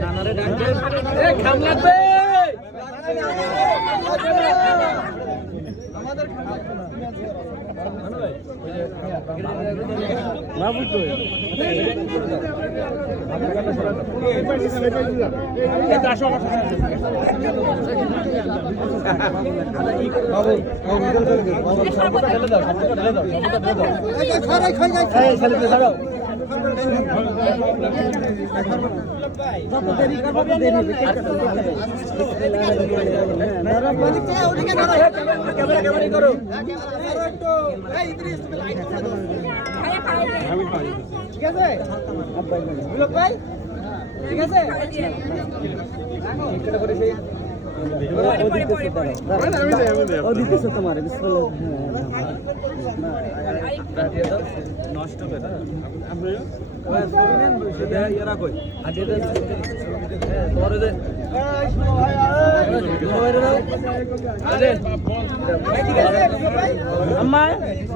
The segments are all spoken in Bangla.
নানারে ডাক দে এ খাম লাগবে বাবু তো ঠিক আছে ঠিক আছে ও দিতেছে তোমার নষ্ট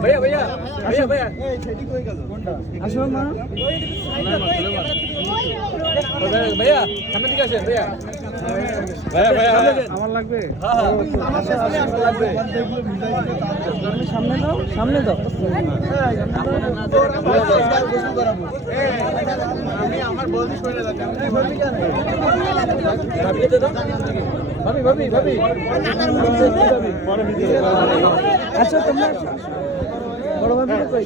ভাইয়া ভাইয়া ভাইয়া ভাইয়া আসো ভাইয়া সামনে দিকে আসেন ভাইয়া। আমার লাগবে। হ্যাঁ হ্যাঁ। লাগবে। সামনে দাও সামনে দাও আমি আমার বলতে শুনে যাচ্ছি আমি বলবি কেন ভাবি ভাবি ভাবি ভাবি আচ্ছা তোমরা বড় ভাবি কই?